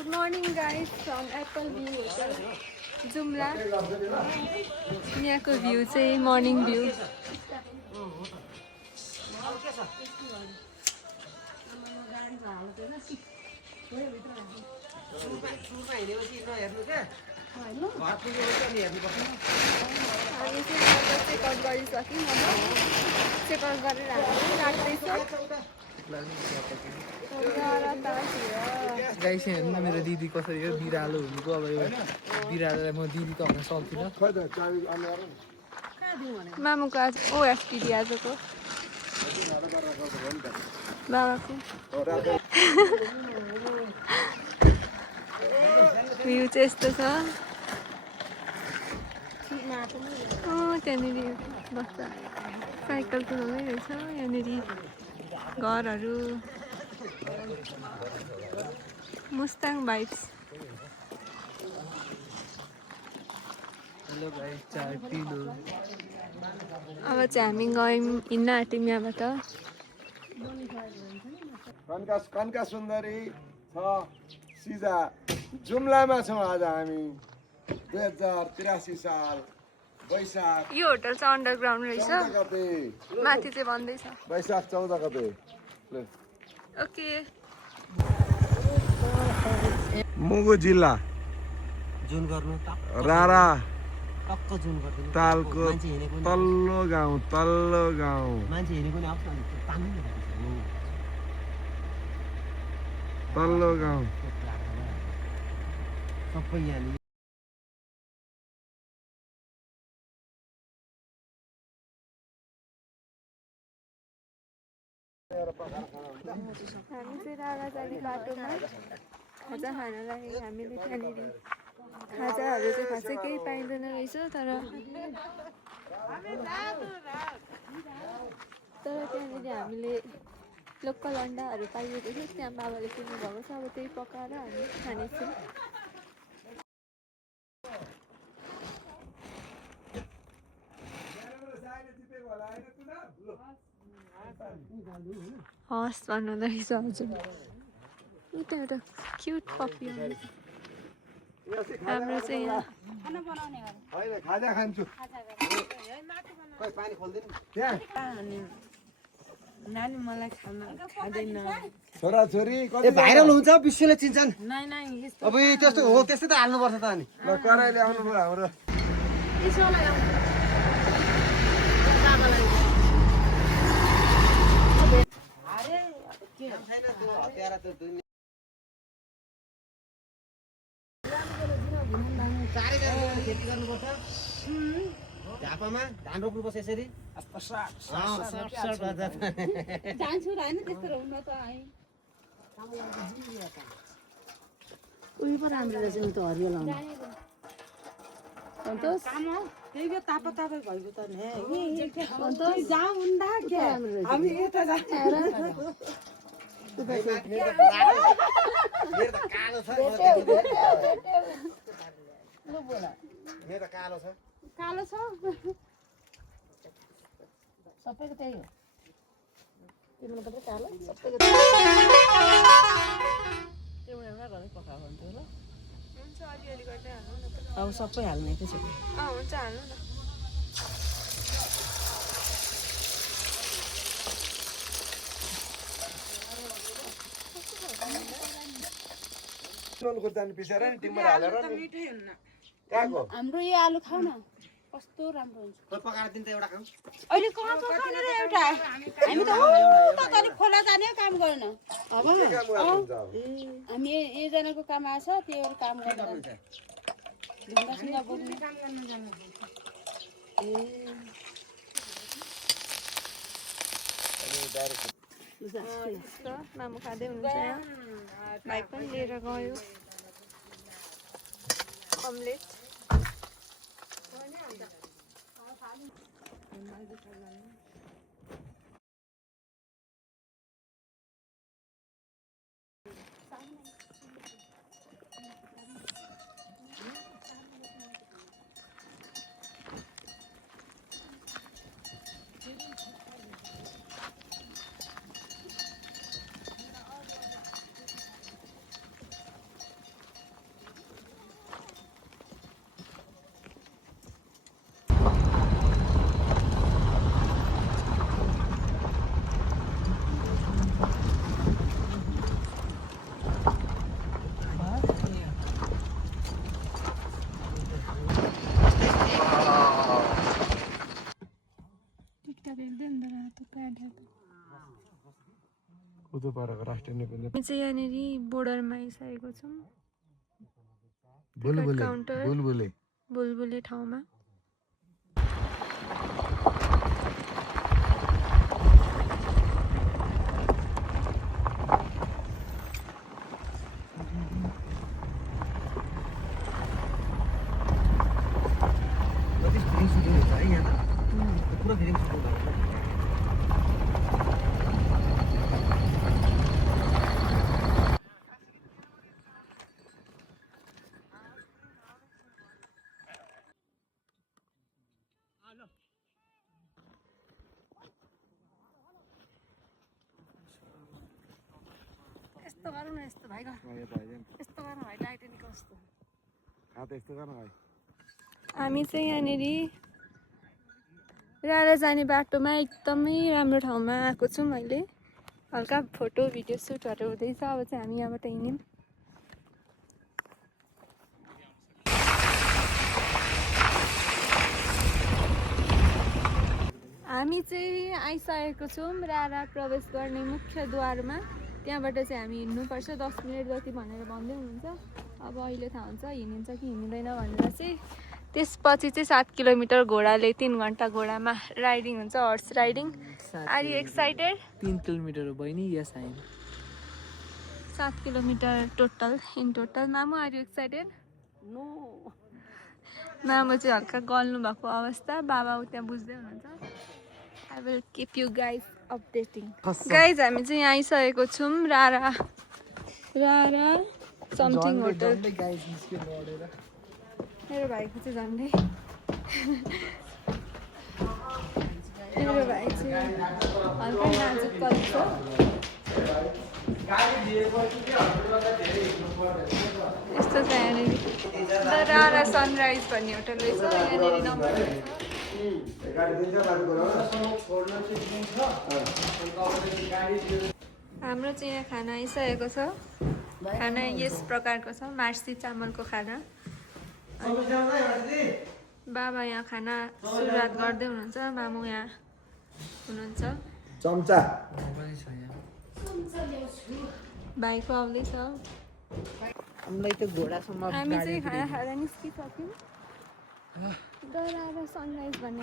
Good morning guys from Apple View Hotel Jumla यहाँको view चाहिँ morning view हामी चाहिँ चेकआउट गरिसक्यौँ अब चेकआउट गरेर हामी राख्दैछौँ गाइस हेर्नु न मेरो दिदी कसरी हो बिरालो हुनुको अब यो बिरालोलाई म दिदी त भन्न सक्दिनँ मामुको आज ओएफटिडी आजको बाबाको भ्यू चाहिँ यस्तो छ त्यहाँनिर बस्छ साइकल कुदाउँदै रहेछ यहाँनिर घरहरू मुस्ताङ भाइब्स हेलो गाइस चाय पिलो अब चाहिँ हामी गयौँ हिँड्न आँट्यौँ यहाँबाट कनका सुन्दरी छ सिजा जुम्लामा छौँ आज हामी 2083 साल वैशाख यो होटल चाहिँ अन्डरग्राउन्ड रहेछ 14 गते माथि चाहिँ भन्दैछ वैशाख 14 गते ओके मुगु जिल्ला जुन गर्नु रारा टक्क जुन गर्दिनु तालको तल्लो गाउँ मान्छे हेरेको नि आउँछ तल्लो गाउँ सबै यहाँ हामी चाहिँ रागा जाने बाटोमा खाजा खान लाग्यो हामीले त्यहाँनिर खाजाहरू चाहिँ खासै केही पाइँदैन रहेछ तर त्यहाँनिर हामीले लोकल अन्डाहरू पाइएको थियो त्यहाँ बाबाले किन्नु भएको छ अब त्यही पकाएर हामी खानेछौँ हस् भन्नुहुँदो रहेछ हजुर यता एउटा क्युट पपी हाम्रो चाहिँ यहाँ खाजा खान्छु नानी मलाई खाँदैन छोरा छोरी भाइरल हुन्छ विश्वले चिन्छन् अब त्यस्तो हो त्यस्तै त हाल्नुपर्छ त अनि ल कराइले आउनु पर्यो हाम्रो खेती गर्नुपर्छ झापामा धान रोप्नुपर्छ यसरी जान्छु होइन त्यस्तो हुन त उही पो राम्रो रहेछ नि त हरियो लाउनु सन्तोष काम हो त्यही भए तापा तापै भएको त नि सन्तोष जाऊ उन्दा के हामी यता जान्छ मेरो त कालो छ मेरो त कालो छ कालो छ सबैको त्यही हो तिम्रो मात्रै कालो सबैको हुन्छ अलिअलि गर्दै हाल्नु न अब सबै हाल्ने एकैचोटि हुन्छ हाल्नु न खोर्सानी पिसेर नि टिममा हालेर नि मिठै हुन्न कहाँको हाम्रो यो आलु खाऊ न कस्तो राम्रो हुन्छ पकाएर दिन त एउटा खाऊ अहिले कहाँ पकाउने र एउटा हामी त तल खोला जाने काम गर्न अब हामी एकजनाको काम आएछ त्यो काम गर्न ढुङ्गासँग बोक्ने काम गर्न जानु मामु खाँदै हुनुहुन्छ यहाँ भाइ पनि लिएर गयो अमलेट परको राष्ट्रिय निकुञ्ज हामी चाहिँ यहाँनिर बोर्डरमा आइसकेको छौँ बुलबुले काउन्टर बुलबुले बुलबुले ठाउँमा यस्तो गरौँ न यस्तो भाइ यस्तो गरौँ भाइ लाइट कस्तो हामी चाहिँ यहाँनिर रारा जाने बाटोमा एकदमै राम्रो ठाउँमा आएको छु मैले हल्का फोटो भिडियो सुटहरू हुँदैछ अब चाहिँ हामी यहाँबाट हिँड्यौँ हामी चाहिँ आइसकेको छौँ रारा प्रवेश गर्ने मुख्य द्वारमा त्यहाँबाट चाहिँ हामी हिँड्नुपर्छ 10 मिनट जति भनेर भन्दै हुनुहुन्छ अब अहिले थाहा हुन्छ हिँडिन्छ कि हिँड्दैन भनेर चाहिँ त्यसपछि चाहिँ 7 किलोमिटर घोडाले 3 घन्टा घोडामा राइडिङ हुन्छ horse riding are you excited 3 kilometre हो बहिनी yes I'm 7 kilometre total in total मामु आर यु एक्साइटेड नो मामु चाहिँ हल्का गल्नु भएको अवस्था बाबा त्यहाँ बुझ्दै हुनुहुन्छ I will keep you guys updating guys हामी चाहिँ यहाँ आइसकेको छौँ रारा समथिङ होटल मेरो भाइको चाहिँ झन्डै मेरो भाइ चाहिँ हल्का नाजुक पर्छ यस्तो छ यहाँनिर रारा सनराइज भन्ने होटल रहेछ यहाँनिर नम्बर हाम्रो चाहिँ यहाँ खाना आइसकेको छ खाना यस प्रकारको छ मार्सी चामलको खाना बाबा यहाँ खाना सुरुवात गर्दै हुनुहुन्छ मामु यहाँ हुनुहुन्छ चम्चा भाइको आउँदैछ हामीलाई त घोडासम्म हामी चाहिँ खाना खाएर निस्किसक्यौँ डराएर सनराइज भन्ने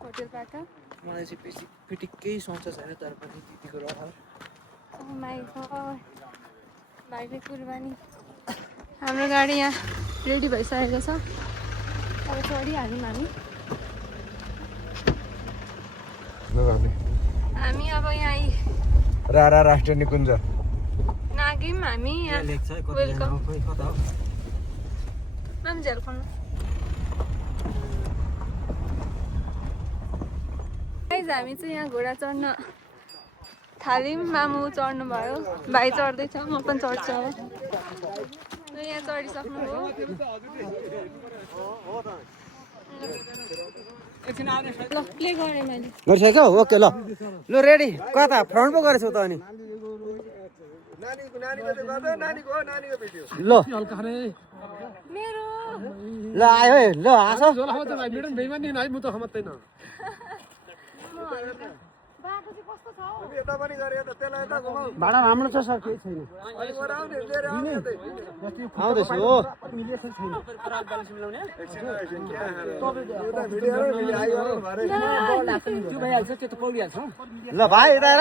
होटलबाट मलाई चाहिँ पिटिक्कै सोच छैन तर पनि दिदीको रहर माइ गॉड भाइले कुर्बानी हाम्रो गाडी यहाँ रेडी भइसकेको छ अब चढिहाल्यौँ हामी अब यहाँ रारा राष्ट्रिय निकुञ्ज नाग्यौँ हामी यहाँ वेलकम माम झेल हामी चाहिँ यहाँ घोडा चढ्न थाल्यौँ मामु चढ्नु भयो भाइ चढ्दैछ म पनि चढ्छु अब यहाँ चढिसक्नु हो ल प्ले गरेँ मैले गरिसक्यो ओके ल ल रेडी कता फ्रन्ट पो गरेछौ त अनि ल मेरो ल आयो है ल आस भाडा राम्रो छ सर केही छैन आउँदैछु हो ल भाइ यता हेर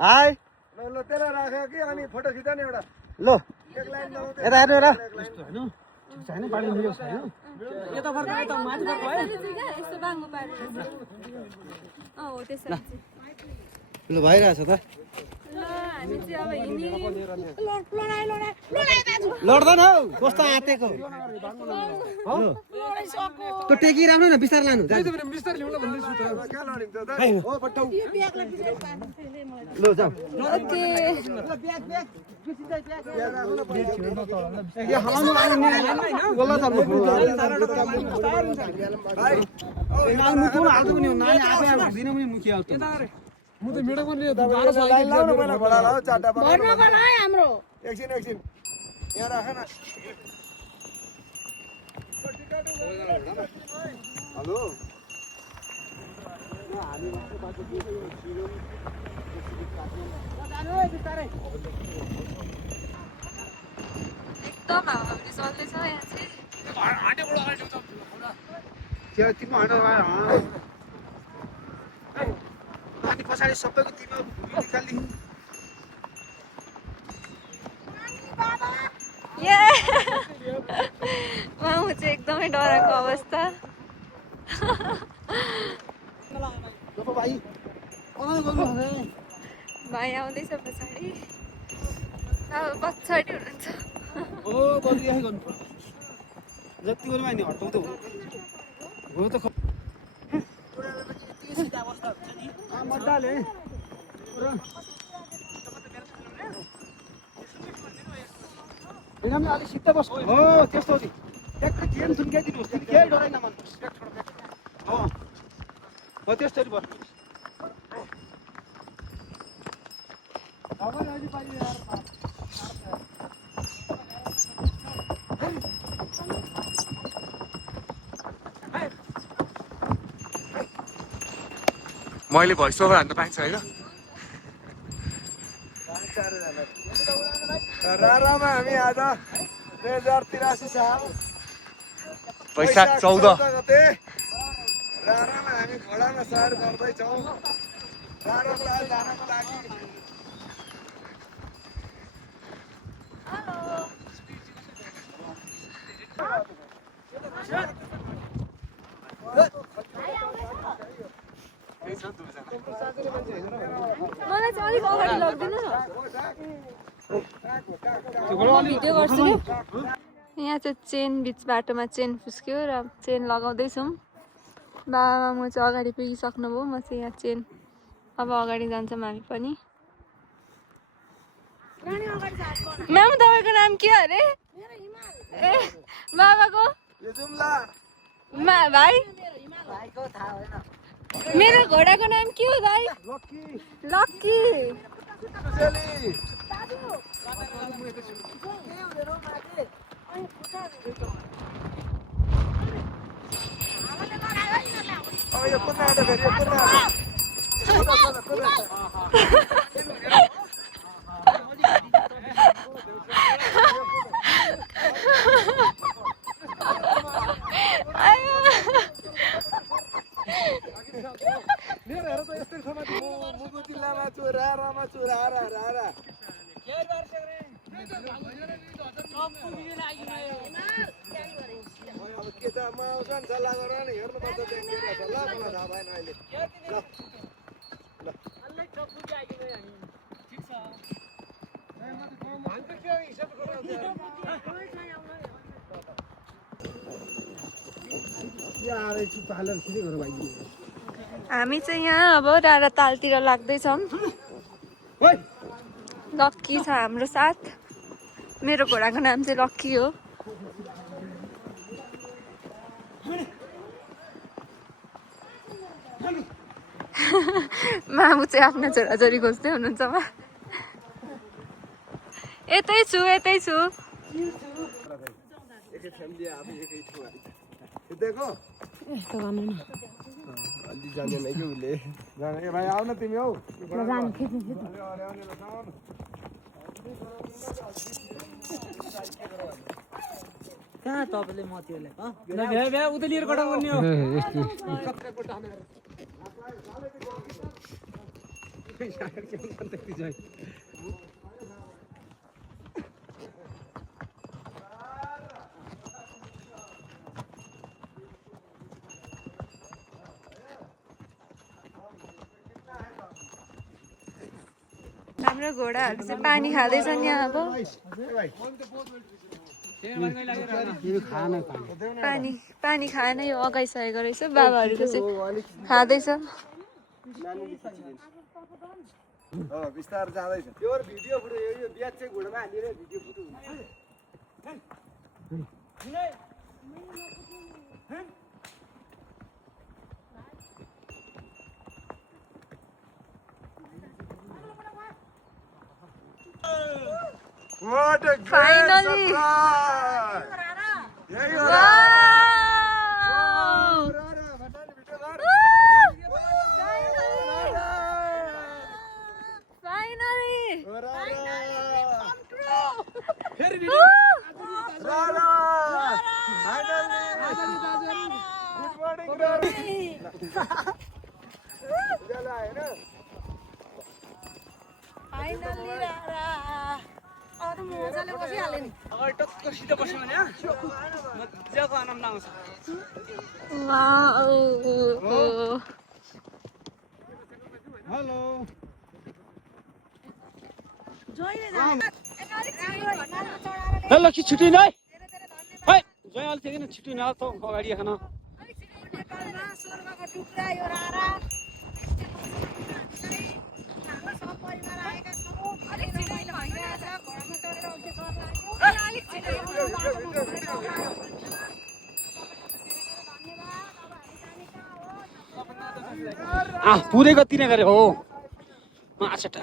हाई ल यता हेर्नु हेर यस्तो बाङ्गो पारेर हो त्यसरी ल भइरहेछ त ल हामी चाहिँ अब हिँड्यौँ लड्दैन हौ कस्तो आँटेको त्यो टेकिराख्नु न बिस्तारै लानु ल जाऊ एकछिन यहाँ राख न हेलो एकदम हावाले चल्दैछ यहाँ चाहिँ तिम्रो अनि पछाडि सबैको तिम्रो निकाल्ने मामु चाहिँ एकदमै डराएको अवस्था भाइ आउँदैछ पछाडि अब पछाडि हुनुहुन्छ जति गरौँ नि हटाउँदै हो त मजाले अलिक सिधा बस हो त्यस्तो नि ट्याक्कै चेन थुन्काइदिनुहोस् त्यहाँदेखि केही डराइ नमान्नुहोस् हो त्यस्तरी बस मैले भोइस ओभर हान्न पाइन्छ होइन रारामा हामी आज 2083 साल वैशाख 14 गते रारामा हामी घोडामा सवार गर्दैछौँ रारालाई जानको लागि मलाई चाहिँ अलिक अगाडि लाग्दैन म भिडियो गर्छु कि यहाँ चाहिँ चेन बिच बाटोमा चेन फुस्क्यो र चेन लगाउँदैछौँ बाबा म चाहिँ अगाडि पुगिसक्नुभयो म चाहिँ यहाँ चेन अब अगाडि जान्छौँ हामी पनि म्याम तपाईँको नाम के अरे ए बाबाको भाइ मेरो घोडाको नाम के हो दाइ लक्की हामी चाहिँ यहाँ अब रारा तालतिर लाग्दैछौँ लक्की छ हाम्रो साथ मेरो घोडाको नाम चाहिँ लक्की हो मामु चाहिँ आफ्नो छोराछोरी खोज्दै हुनुहुन्छ मा यतै छु अलि जानेन कि उसले भाइ आउन तिमी हौ कहाँ तपाईँले म त्योलाई उता लिएर कटा गर्ने हो हाम्रो घोडाहरू चाहिँ पानी खाँदैछन् यहाँ अब पानी खाएन यो अगाइसकेको रहेछ बाबाहरूको चाहिँ खाँदैछ बिस्तार जाँदैछ यो भिडियो फुटो यो बिहान चाहिँ घोडामा हालेर भिडियो फुटो What a great Finally! surprise! There you are! Wow! Finally रारा अब त मजाले बसिहाल्यो नि अगाडि टक्क सिधै बस्यो भने मजाको आनन्द आउँछ हेलो ल ल कि छुट्टिन है है जय अलि थिएन छुट्टिन त अगाडि खान नेपालमा स्वर्गको टुक्रा यो रारा हाम्रो सब परिवार आएका छौँ अलिक छिटो भइरहेछ घरमा चढेर उठ्यो अलिक छिटो पुरै कति नै गरे हो माछटा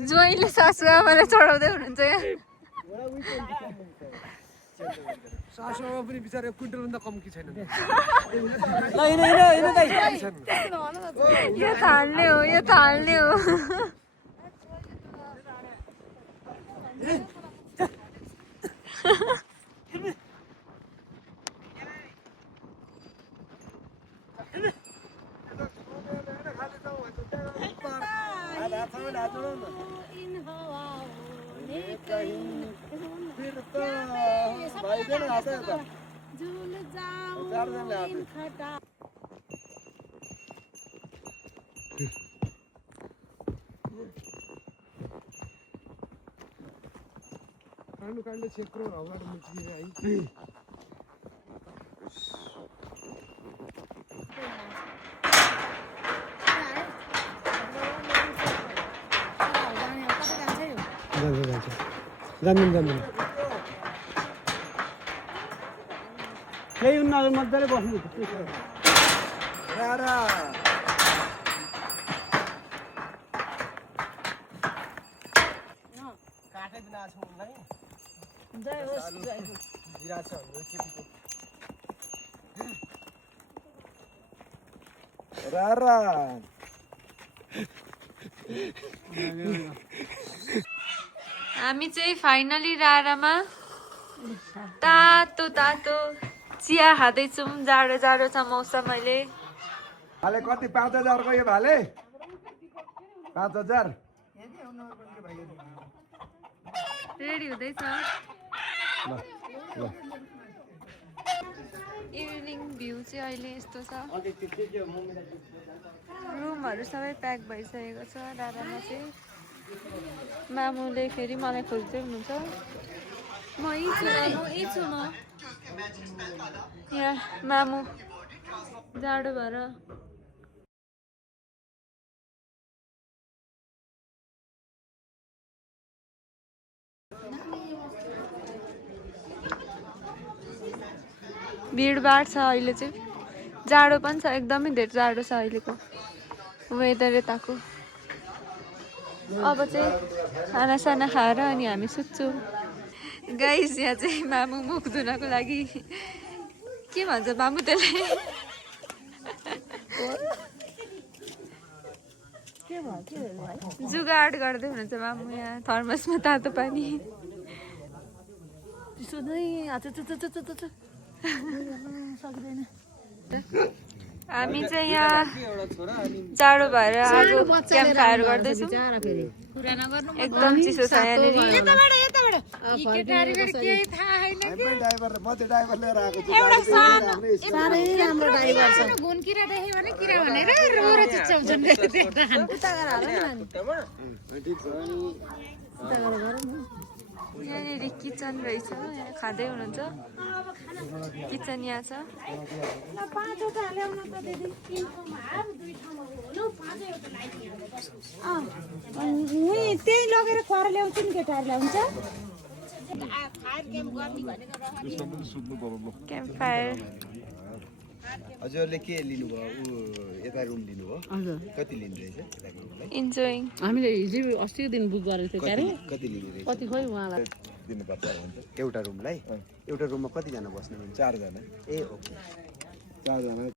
ज्वाइँले सासु आमालाई चढाउँदै हुनुहुन्छ यहाँ सासुमा पनि बिचारा क्विन्टलभन्दा कम कि छैन यो थाल्ने हो यो थाल्ने हो कांडू कांडू चेक करो अगाडि निस्किने है जान्दैन केही उनीहरू मजाले बस्नु रारा काटे बिना छ उनलाई जय होस् जय होस् गिरा छ हाम्रो केटीको रारा हामी चाहिँ फाइनली रारामा तातो तातो चिया खाँदैछौँ जाडो जाडो छ मौसम अहिले भाले कति 5000 को यो भाले 5000 रेडी हुँदैछ इभिनिङ भ्यू चाहिँ अहिले यस्तो छ रुमहरू सबै प्याक भइसकेको छ रारामा चाहिँ मामुले फेरि मलाई खोज्दै हुनुहुन्छ म यहीँ छु म यहाँ मामु जाडो भएर भिडभाड छ अहिले चाहिँ जाडो पनि छ एकदमै धेरै जाडो छ अहिलेको वेदर यताको अब चाहिँ खानासाना खाएर अनि हामी सुत्छौँ गाइस यहाँ चाहिँ मामु मुख धुनको लागि के भन्छ मामु त्यसलाई जुगाड गर्दै हुनुहुन्छ मामु यहाँ थर्मसमा तातो पानी हामी चाहिँ यहाँ जाडो भएर आगो क्याम्प फायर गर्दैछौँ एकदम चिसो छ यहाँनिर यहाँनिर किचन रहेछ यहाँ खाँदै हुनुहुन्छ किचन यहाँ छ त्यही लगेर खुवाएर ल्याउँछु नि केटाहरूले हुन्छ क्याम्प फायर हजुरले के लिनुभयो यता रुम लिनुभयो कति लिनु रहेछ इन्जोइङ हामीले हिजो अस्तिको दिन बुक गरेको थियो क्यारे कति लिनु रहेछ कति खोइ उहाँलाई दिनुपर्छ एउटा रुमलाई एउटा रुममा कतिजना बस्नुहुन्छ 4 जना ए ओके 4 जना